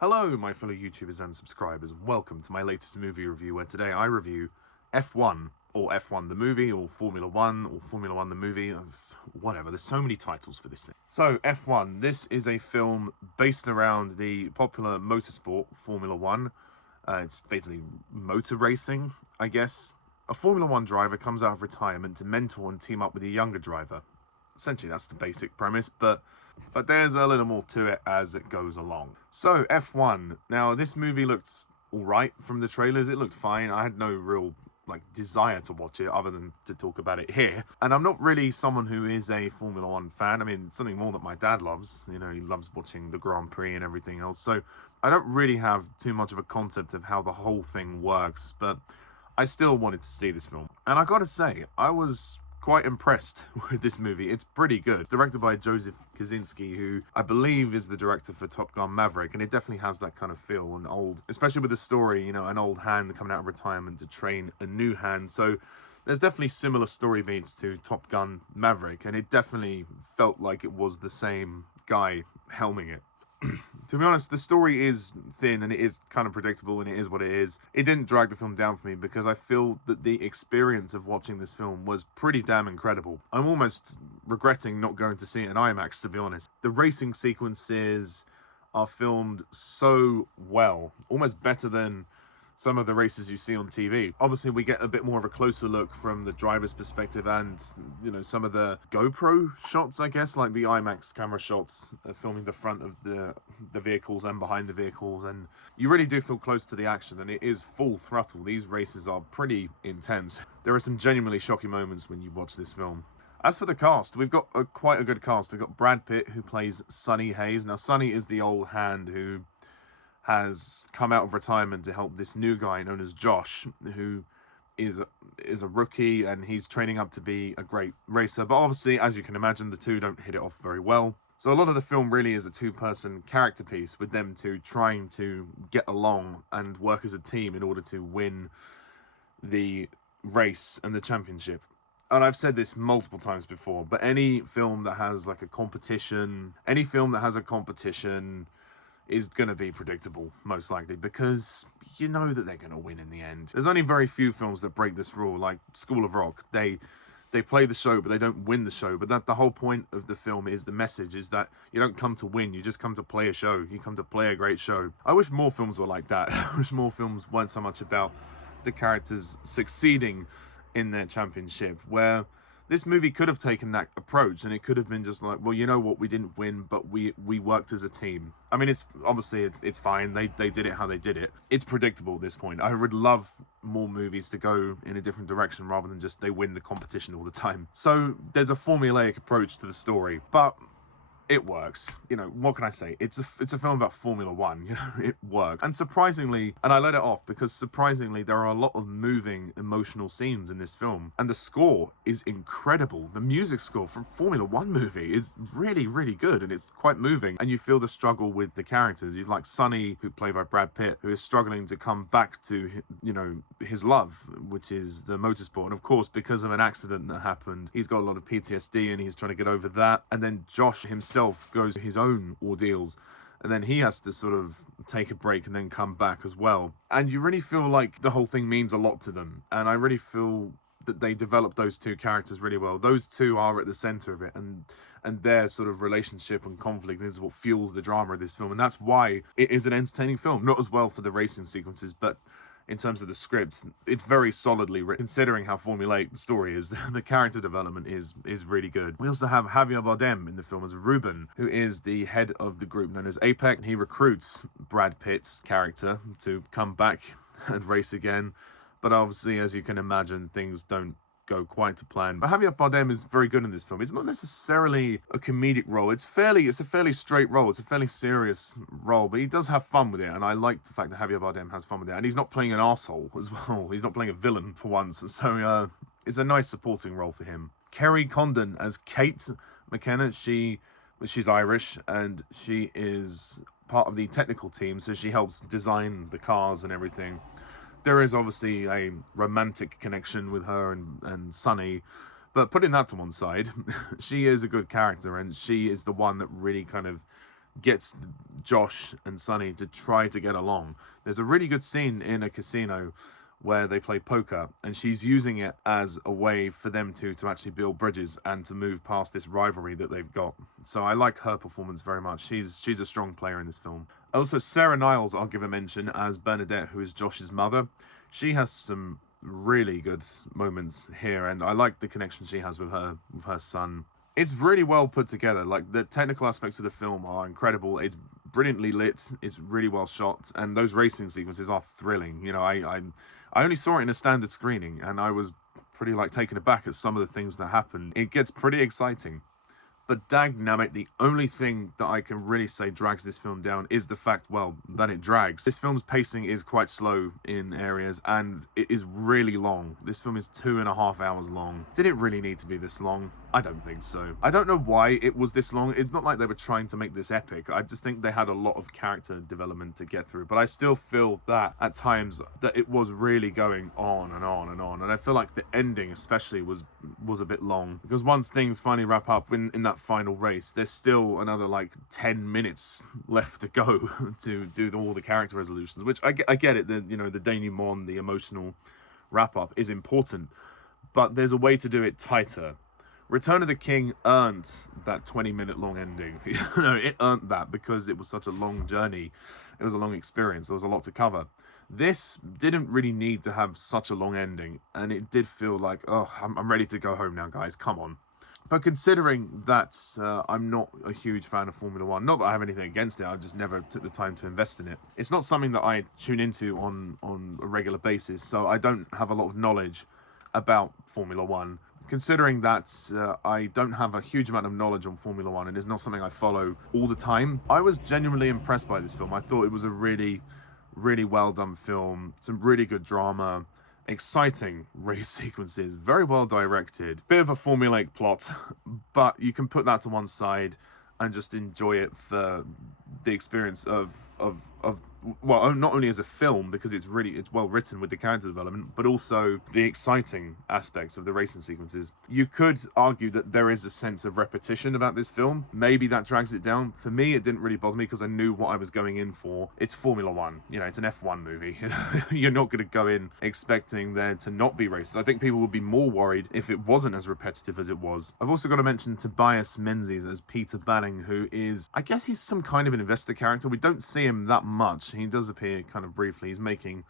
Hello, my fellow YouTubers and subscribers, and welcome to my latest movie review, where today I review F1, or F1 the movie, or Formula 1, or Formula 1 the movie, whatever. There's so many titles for this thing. So, F1, this is a film based around the popular motorsport, Formula 1. It's basically motor racing, I guess. A Formula 1 driver comes out of retirement to mentor and team up with a younger driver. Essentially, that's the basic premise, but there's a little more to it as it goes along. So, F1. Now, this movie looked alright from the trailers. It looked fine. I had no real desire to watch it other than to talk about it here. And I'm not really someone who is a Formula 1 fan. I mean, it's something more that my dad loves. You know, he loves watching the Grand Prix and everything else. So, I don't really have too much of a concept of how the whole thing works, but I still wanted to see this film. And I gotta say, I was quite impressed with this movie. It's pretty good. It's directed by Joseph Kosinski, who I believe is the director for Top Gun Maverick, and it definitely has that kind of feel, an old, especially with the story, you know, an old hand coming out of retirement to train a new hand. So there's definitely similar story beats to Top Gun Maverick, and it definitely felt like it was the same guy helming it. To be honest, the story is thin and it is kind of predictable, and it is what it is. It didn't drag the film down for me because I feel that the experience of watching this film was pretty damn incredible. I'm almost regretting not going to see it in IMAX, to be honest. The racing sequences are filmed so well, almost better than some of the races you see on TV. Obviously, we get a bit more of a closer look from the driver's perspective, and you know, some of the GoPro shots, I guess, like the IMAX camera shots, filming the front of the vehicles and behind the vehicles, and you really do feel close to the action, and it is full throttle. These races are pretty intense. There are some genuinely shocking moments when you watch this film. As for the cast, we've got quite a good cast. We've got Brad Pitt, who plays Sonny Hayes. Now, Sonny is the old hand who has come out of retirement to help this new guy known as Josh, who is a rookie, and he's training up to be a great racer. But obviously, as you can imagine, the two don't hit it off very well. So a lot of the film really is a two-person character piece, with them two trying to get along and work as a team in order to win the race and the championship. And I've said this multiple times before, but any film that has like a competition, is going to be predictable, most likely, because you know that they're going to win in the end. There's only very few films that break this rule, like School of Rock. They play the show, but they don't win the show. But the whole point of the film is, the message is that you don't come to win, you just come to play a show. You come to play a great show. I wish more films were like that. I wish more films weren't so much about the characters succeeding in their championship, where this movie could have taken that approach, and it could have been just like, well, you know what, we didn't win, but we worked as a team. I mean, it's obviously it's fine. They did it how they did it. It's predictable at this point. I would love more movies to go in a different direction rather than just they win the competition all the time. So there's a formulaic approach to the story, but it works. You know, what can I say? It's a film about Formula 1, you know, it works. And surprisingly, and I let it off because surprisingly, there are a lot of moving, emotional scenes in this film. And the score is incredible. The music score from Formula 1 movie is really, really good, and it's quite moving. And you feel the struggle with the characters. You like Sonny, who played by Brad Pitt, who is struggling to come back to, you know, his love, which is the motorsport. And of course, because of an accident that happened, he's got a lot of PTSD and he's trying to get over that. And then Josh himself goes through his own ordeals, and then he has to sort of take a break and then come back as well. And you really feel like the whole thing means a lot to them, and I really feel that they develop those two characters really well. Those two are at the center of it, and their sort of relationship and conflict is what fuels the drama of this film, and that's why it is an entertaining film. Not as well for the racing sequences, but in terms of the scripts, it's very solidly written. Considering how formulaic the story is, the character development is really good. We also have Javier Bardem in the film as Ruben, who is the head of the group known as APEC. He recruits Brad Pitt's character to come back and race again. But obviously, as you can imagine, things don't go quite to plan. But Javier Bardem is very good in this film. It's not necessarily a comedic role. It's a fairly straight role. It's a fairly serious role, but he does have fun with it, and I like the fact that Javier Bardem has fun with it. And he's not playing an arsehole as well. He's not playing a villain for once, so it's a nice supporting role for him. Kerry Condon as Kate McKenna. She's Irish, and she is part of the technical team, so she helps design the cars and everything. There is obviously a romantic connection with her and Sonny, but putting that to one side, she is a good character, and she is the one that really kind of gets Josh and Sonny to try to get along. There's a really good scene in a casino where they play poker, and she's using it as a way for them to actually build bridges and to move past this rivalry that they've got. So I like her performance very much. She's a strong player in this film. Also, Sarah Niles, I'll give a mention as Bernadette, who is Josh's mother. She has some really good moments here, and I like the connection she has with her son. It's really well put together. Like, the technical aspects of the film are incredible. It's brilliantly lit. It's really well shot, and those racing sequences are thrilling. You know, I only saw it in a standard screening, and I was pretty taken aback at some of the things that happen. It gets pretty exciting. But dagnammit, the only thing that I can really say drags this film down is the fact, well, that it drags. This film's pacing is quite slow in areas, and it is really long. This film is 2.5 hours long. Did it really need to be this long? I don't think so. I don't know why it was this long. It's not like they were trying to make this epic. I just think they had a lot of character development to get through. But I still feel that at times that it was really going on and on and on. And I feel like the ending especially was a bit long. Because once things finally wrap up in that final race, there's still another 10 minutes left to go to do all the character resolutions. Which I get it. The denouement, the emotional wrap up is important. But there's a way to do it tighter. Return of the King earned that 20-minute long ending. It earned that because it was such a long journey. It was a long experience. There was a lot to cover. This didn't really need to have such a long ending, and it did feel like, oh, I'm ready to go home now, guys. Come on. But considering that I'm not a huge fan of Formula One, not that I have anything against it, I just never took the time to invest in it. It's not something that I tune into on a regular basis, so I don't have a lot of knowledge about Formula One. Considering that I don't have a huge amount of knowledge on Formula One and it's not something I follow all the time, I was genuinely impressed by this film. I thought it was a really, really well done film. Some really good drama, exciting race sequences, very well directed. Bit of a formulaic plot, but you can put that to one side and just enjoy it for the experience of well, not only as a film, because it's well written with the character development, but also the exciting aspects of the racing sequences. You could argue that there is a sense of repetition about this film. Maybe that drags it down. For me, it didn't really bother me because I knew what I was going in for. It's Formula One. It's an F1 movie. You're not going to go in expecting there to not be races. I think people would be more worried if it wasn't as repetitive as it was. I've also got to mention Tobias Menzies as Peter Banning, who is, I guess he's some kind of an investor character. We don't see him that much. He does appear kind of briefly. He's making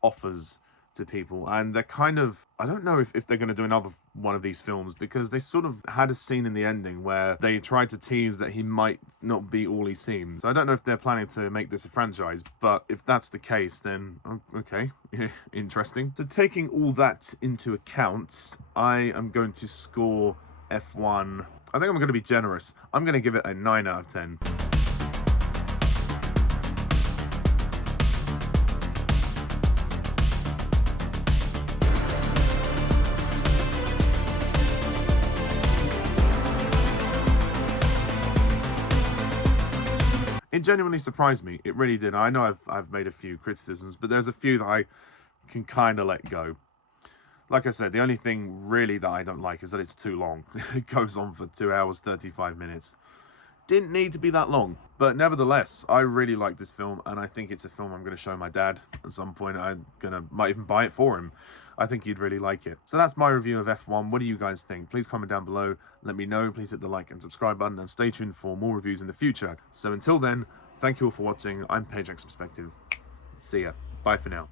offers to people, and they're kind of, I don't know if they're going to do another one of these films, because they sort of had a scene in the ending where they tried to tease that he might not be all he seems. I don't know if they're planning to make this a franchise, but if that's the case, then okay, interesting. So taking all that into account, I am going to score F1. I think I'm going to be generous. I'm going to give it a 9 out of 10. It genuinely surprised me. It really did. I know I've made a few criticisms, but there's a few that I can kind of let go. Like I said, the only thing really that I don't like is that it's too long. It goes on for 2 hours, 35 minutes. Didn't need to be that long. But nevertheless, I really like this film, and I think it's a film I'm going to show my dad at some point. Might even buy it for him. I think he'd really like it. So that's my review of F1. What do you guys think? Please comment down below. Let me know. Please hit the like and subscribe button, and stay tuned for more reviews in the future. So until then, thank you all for watching. I'm Pajak's Perspective. See ya. Bye for now.